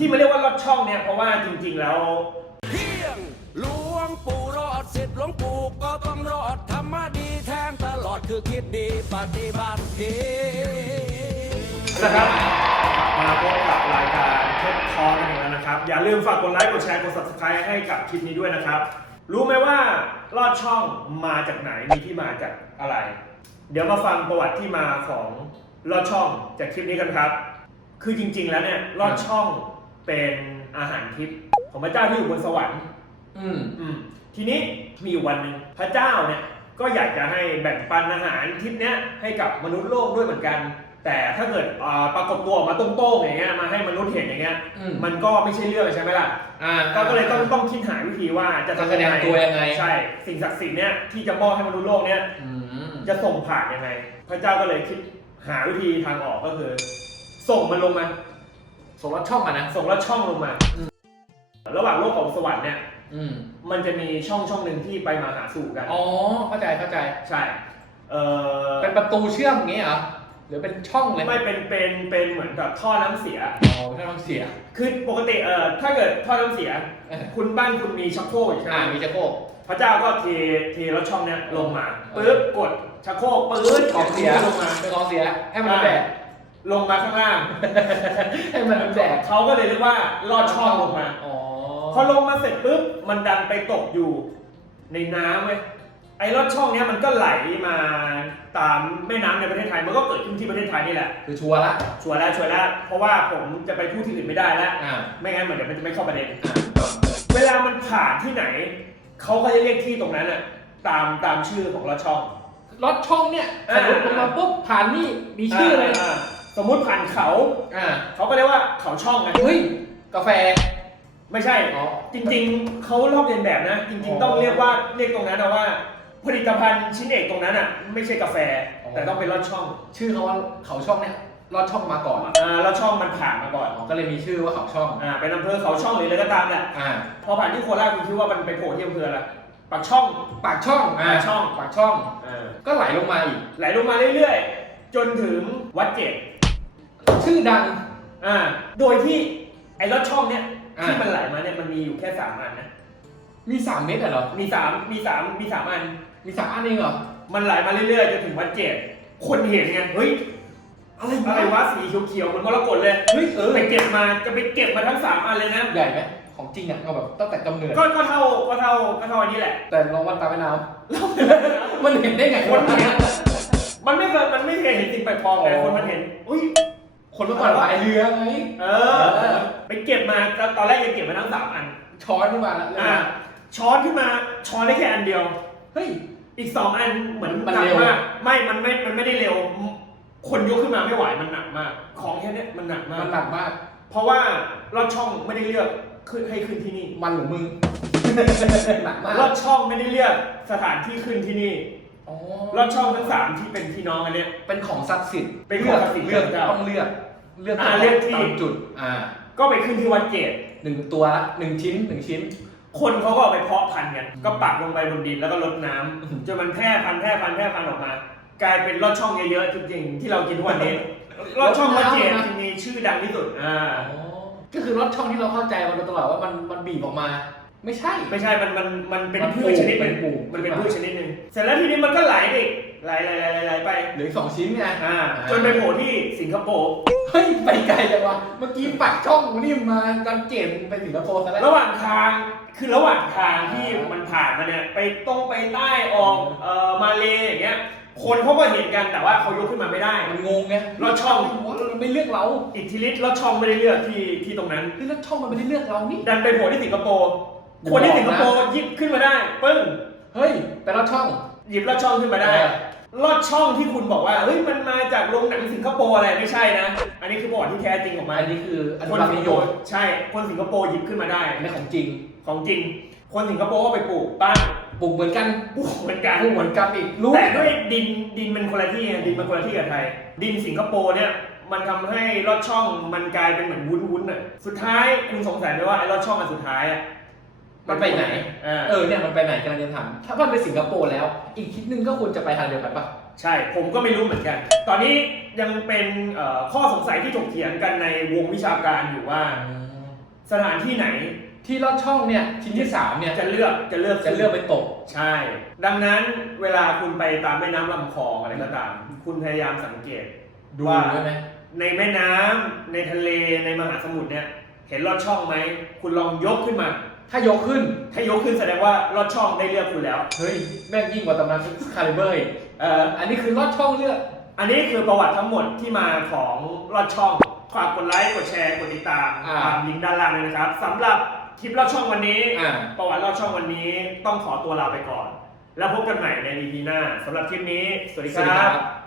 ที่มาเรียกว่าลอดช่องเนี่ยเพราะว่าจริง ๆ แล้วเพียงหลวงปู่รอดสิทธิ์หลวงปู่ก็ต้องรอดธรรมะดีแทงตลอดคือคิดดีปฏิบัติดีนะครับมาพบกับรายการเทปทอกันอีกแล้วนะครับ อย่าลืมฝากกดไลค์กดแชร์กด subscribe ให้กับคลิปนี้ด้วยนะครับ รู้ไหมว่าลอดช่องมาจากไหนมีที่มาจากอะไร เดี๋ยวมาฟังประวัติที่มาของลอดช่องจากคลิปนี้กันครับ คือจริง ๆ แล้วเนี่ยลอดช่อง เป็นอาหารทิพย์ของพระเจ้าที่อยู่บนสวรรค์ อืมอืมทีนี้มีอยู่วันหนึ่งพระเจ้าเนี่ยก็อยากจะให้แบ่งปันอาหารทิพย์เนี้ยให้กับมนุษย์โลกด้วยเหมือนกัน แต่ถ้าเกิดอ่าปรากฏตัวออกมาตรงๆอย่างเงี้ยมาให้มนุษย์เห็นอย่างเงี้ยอืมมันก็ไม่ใช่เรื่องใช่ไหมล่ะ อ่าก็เลยต้องต้องคิดหาวิธีว่าจะจะทำแสดงตัวยังไงใช่สิ่งศักดิ์สิทธิ์เนี้ยที่จะมอบให้มนุษย์โลกเนี้ย อืมจะส่งผ่านยังไง พระเจ้าก็เลยคิดหาวิธีทางออกก็คือ ส่งมันลงมา ส่งรถช่องมานะ ส่งแล้วช่องลงมาอืมระหว่างโลกของสวรรค์เนี่ย อืมมันจะมีช่องช่องหนึ่งที่ไปมาหาสู่กัน อ๋อเข้าใจเข้าใจ ใช่ เออเป็นประตูเชื่อมอย่างงี้เหรอหรือเป็นช่องเลยไม่เป็นเป็นเป็นเหมือนกับท่อน้ำเสีย อ๋อไม่ต้องเสียคือปกติเอ่อถ้าเกิดท่อน้ำเสียเออคุณบ้านคุณมีชักโครกอยู่ใช่ไหอ่ามมีจะโคก พระเจ้าก็เทเทรถช่องเนี้ยลงมาปึ๊บกดชักโครกปึ๊บกองเสียลงมาเป็นกองเสียให้มันแบก ลงมาข้างล่าง ให้มันแบกเขาก็เลยเรียกว่าลอดช่องลงมา อ๋อพอลงมาเสร็จปุ๊บมันดันไปตกอยู่ในน้ำเว้ยไอ้ลอดช่องเนี้ยมันก็ไหลมาตามแม่น้ำในประเทศไทยมันก็เกิดขึ้นที่ประเทศไทยนี่แหละคือชัวร์ละชัวร์แล้วชัวร์แล้วเพราะว่าผมจะไปพูดที่อื่นไม่ได้แล้วอ่าไม่งั้นเหมือนเดี๋ยวมันจะไม่เข้าประเด็นอ่าเวลามันผ่านที่ไหน เขาก็จะเรียกที่ตรงนั้นอะตามตามชื่อของลอดช่องรถช่องเนี่ยอ่าสมมติลงมาปุ๊บผ่านนี่มีชื่อเลยาา สมมุติผ่านเขา อ่าเขาก็เรียกว่าเขาช่องไงเฮ้ยกาแฟ ไม่ใช่ อ๋อ จริงๆ เขาลอกเลียนแบบนะ จริง อ๋อๆ ต้องเรียกว่าเรียกตรงนั้นนะว่า ผลิตภัณฑ์ชิ้นเอกตรงนั้นอะ ไม่ใช่กาแฟ อ๋อ แต่ต้องเป็นลอดช่องชื่อเขาว่าเขาช่องเนี่ยรอดช่องมาก่อนอ่าลอดช่องมันผ่านมาก่อนอ๋อก็เลยมีชื่อว่าเขาช่อง อ่าเป็นอำเภอเขาช่องหรืออะไรก็ตามแหละอ่า พอผ่านที่โคราชคุณคิดว่ามันไปโผล่ที่อำเภออะไรปากช่อง ปากช่องอ่าปากช่อง ปากช่อง อ่าก็ไหลลงมาอีก ไหลลงมาเรื่อยๆ จนถึงวัดเกต ชื่อดัง อ่า โดยที่ไอ้ลอดช่องเนี้ยอ่า ที่มันไหลมาเนี่ยมันมีอยู่แค่สามอันนะ มีสามเม็ดอะเหรอ มีสามมีสามมีสามอัน มีสามอันเองเหรอ มันไหลมาเรื่อยๆจนถึงวัดเจดคนเห็นไงเฮ้ย อะไรอะไรวะสีเขียวๆเหมือนมรกตเลยเฮ้ยเออไปเก็บมาจะไปเก็บมาทั้งสามอันเลยนะ ใหญ่ไหมของจริงอะเอาแบบตั้งแต่กำเนิด ก็ก็เท่าก็เท่าก็เท่าอันนี้แหละ แต่ลองวัดตาไปน้ำมันเห็นได้ไงคนเห็นมันไม่เคยมันไม่เคยเห็นสิ่งแปลกปลอมไงคนมันเห็น อุ้ย คนเมื่อก่อนพายเรือไงเออไปเก็บมาแล้วตอนแรกยังเก็บมาทั้งสามอันช้อนขึ้นมาแล้วอ่าช้อนขึ้นมาช้อนได้แค่อันเดียว เฮ้ย อีกสองอันเหมือนมันหนักเร็วมากไม่มันไม่มันไม่ได้เร็ว คนยกขึ้นมาไม่ไหวมันหนักมาก ของแค่เนี้ยมันหนักมาก มันหนักมาก เพราะว่าลอดช่องไม่ได้เลือกขึ้นให้ขึ้นที่นี่มันหรือมึงหนักมากลอดช่องไม่ได้เลือกสถานที่ขึ้นที่นี่อ๋อ ลอดช่องทั้งสามที่เป็นพี่น้องอันเนี้ยเป็นของศักดิ์สิทธิ์เป็นของศักดิ์สิทธิ์เลือกเจ้าต้องเลือกเลือกอ่าเลือกที่ ตามจุด อ่าก็ไปขึ้นที่วัดเกตหนึ่งตัวละหนึ่งชิ้นหนึ่งชิ้น คนเขาก็เอาไปเพาะพันธุ์กันก็ปักลงไปบนดินแล้วก็รดน้ำอืม จนมันแพร่พันธุ์แพร่พันธุ์แพร่พันธุ์ออกมา กลายเป็นลอดช่องเยอะๆจริงๆที่เรากินทุกวันนี้ลอดช่องวัดเกตจึงมีชื่อดังที่สุดอ่าอ๋อก็คือรถช่องที่เราเข้าใจมาโดยตลอดว่ามันมันบีบออกมา ไม่ใช่ ไม่ใช่ มัน มัน มันเป็นมันพืชชนิดหนึ่งเป็นปลูก มันเป็นพืชชนิดหนึ่งเสร็จแล้วทีนี้มันก็ไหลไปอีกไหลไหลไหลไหลไหลไปเหลืออกสองชิ้นไง อ่า จนไปโผล่ที่สิงคโปร์ เฮ้ย ไปไกลจังวะ เมื่อกี้ปักช่องนี่มาการเกตไปสิงคโปร์ซะแล้ว ระหว่างทาง คือระหว่างทางที่มันผ่านมาเนี่ย ไปตรงไปใต้ออกเอ่อมาเลอย่างเงี้ย คนเขาก็เห็นกันแต่ว่าเขายกขึ้นมาไม่ได้ มันงงไงรถช่องว่ามันไม่เลือกเราอิทธิฤทธิ์ลอดช่องไม่ได้เลือกที่ที่ตรงนั้น ที่รถช่องมันไม่ได้เลือกเรานี่ ดันไปโผล่ที่สิงคโปร์ คนที่สิงคโปร์หยิบขึ้นมาได้ปึ้งเฮ้ยไปรถช่อง หยิบลอดช่องขึ้นมาได้เออลอดช่องที่คุณบอกว่าเฮ้ยมันมาจากโรงหนังสิงคโปร์อะไรไม่ใช่นะ อันนี้คือประวัติที่แท้จริงของมันอันนี้คืออนุคนรักษ์สินิงคยโปมร์ใช่ คนสิงคโปร์หยิบขึ้นมาได้อันนี้ของจริงของจริง คนสิงคโปร์ก็ไปปลูกบ้านปลูกเหมือนกันปลูกเหมือนกัน ปลูกเหมือนกันอีกรู้ แต่ด้วยดินดินมันคนละที่ไงดินมันคนละที่กับไทย ดินสิงคโปร์เนี่ยมันทำให้ลอดช่องมันกลายเป็นเหมือนวุ้นวุ้นๆอะสุดท้ายคุณสงสัยไหมว่าไอ้ลอดช่องอันสุดท้ายอะ มันไปไหน อ่าเออเนี่ยมันไปไหนกำลังจะถามถ้ามันไปสิงคโปร์แล้ว อีกทิศนึงก็ควรจะไปทางเดียวกันปะใช่ ผมก็ไม่รู้เหมือนกัน ตอนนี้ยังเป็นเอ่อข้อสงสัยที่ถกเถียงกันในวงวิชาการอยู่ว่า สถานที่ไหนที่ลอดช่องเนี่ยชิ้นที่สามเนี่ยจะเลือกจะเลือกจะเลือกไปตก ใช่ ดังนั้นเวลาคุณไปตามแม่น้ำลำคลองอะไรก็ตาม คุณพยายามสังเกตดูว่าด้วยไหมในแม่น้ำในทะเลในมหาสมุทรเนี่ย เห็นลอดช่องไหม คุณลองยกขึ้นมา ถ้ายกขึ้น ถ้ายกขึ้นแสดงว่าลอดช่องได้เลือกคุณแล้ว เฮ้ย แม่งยิ่งกว่าตำนานคาลิเบอร์อีกเอ่อ อันนี้คือลอดช่องเลือก อันนี้คือประวัติทั้งหมดที่มาของลอดช่องฝากกดไลค์ กดแชร์ กดติดตามอ่าตามลิงก์ด้านล่างเลยนะครับสำหรับคลิปลอดช่องวันนี้ อ่า ประวัติลอดช่องวันนี้ต้องขอตัวลาไปก่อน แล้วพบกันใหม่ใน EP หน้าสำหรับคลิปนี้ สวัสดีสวัสดีคครัรับบ